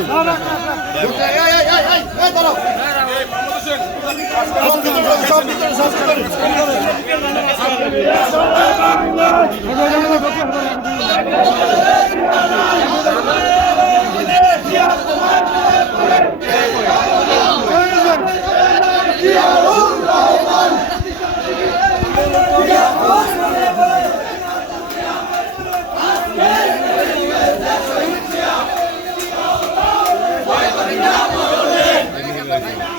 Golan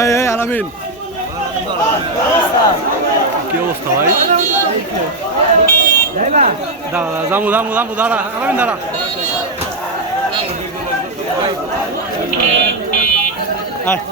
এই এই আলামিন। কি অবস্থা ভাই? দাঁড়া জামু জামু জামু দাঁড়া আলামিন দাঁড়া। আয়